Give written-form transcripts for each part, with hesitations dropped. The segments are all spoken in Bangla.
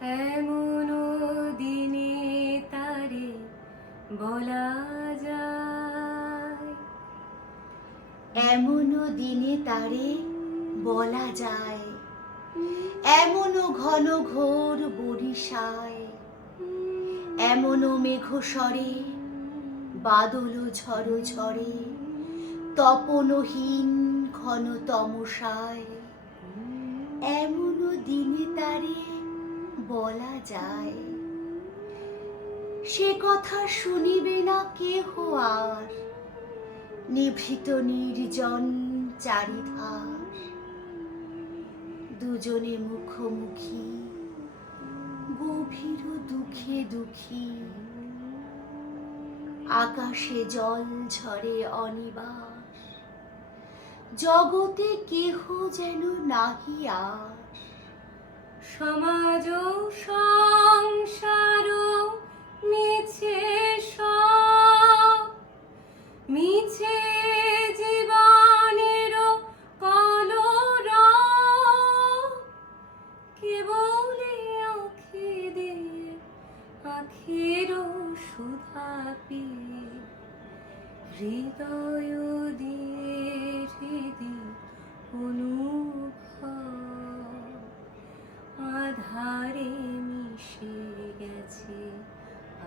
এমনও দিনে তারে বলা যায়, এমনও দিনে তারে বলা যায়, এমনও ঘন ঘোর বরিশায়, এমনও মেঘস্বরে বাদল ঝড় ঝরে, তপনহীন ঘন তমসায়, এমনও দিনে তারে বলা যায়। সে কথা শুনিবে না কেহ আর, নিভৃত নির্জন চারিধার, দুজনে মুখোমুখি গভীর দুঃখে দুঃখী, আকাশে জল ঝরে অনিবাস, জগতে কেহ যেন নাহি আর। সমাজ সংসার মিছে সব, মিছে জীবনের কলরব, কেবলি আঁখি দিয়ে আখির সুধা পিয়ে, হৃদয় দিয়ে হৃদি অনুভব আধারে মিশে গেছে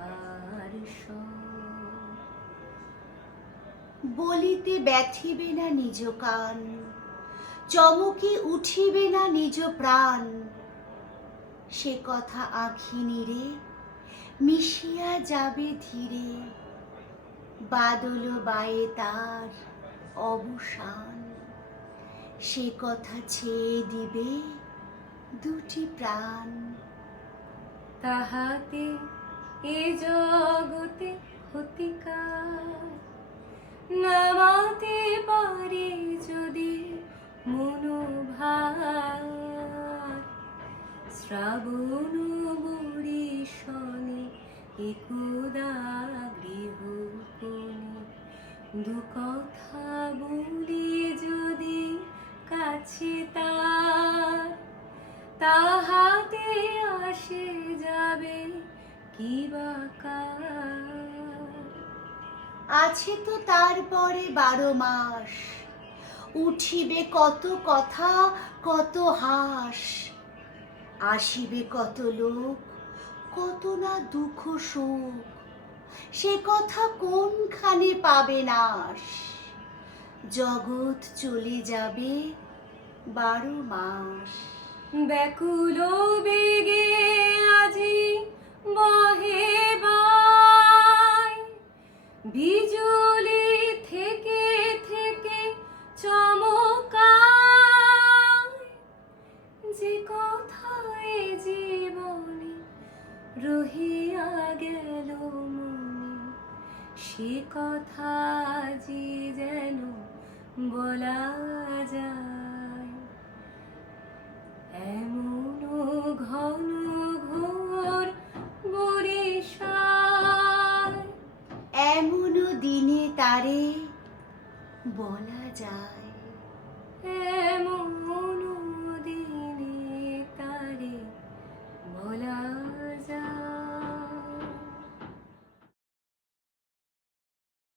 আর সব। বলিতে ব্যথিবে না নিজ কান, চমকে উঠিবে না নিজ প্রাণ, সে কথা আঁখি নীরে মিশিয়া যাবে ধীরে, বাদল বায়ে তার অবসান, সে কথা ছেয়ে দিবে দুটি প্রাণ। তাহাতে এ জগতে ক্ষতিকার নামাতে পারে যদি মনোভার, শ্রাবণ বরিশনে একদা গৃহ কোণে দু কথা বলি যদি কাছে তার, তাহাতে আসে যাবে কি বা কার। আছে তো তারপরে 12 মাস, উঠিবে কত কথা কত হাস, আসিবে কত লোক কত না দুঃখ সুখ, সে কথা কোনখানে পাবে নাশ, জগৎ চলে যাবে 12 মাস। ব্যাকুল বেগে আজি বহে বায়, বিজুলি থেকে থেকে চমকায়, যে কথায় জীবনে রহিয়া গেল মনে, সে কথা আজি যেন বলা যায়। এমনও ঘন ঘোর বরিশায়, এমনও দিনে তারে বলা যায়। এমন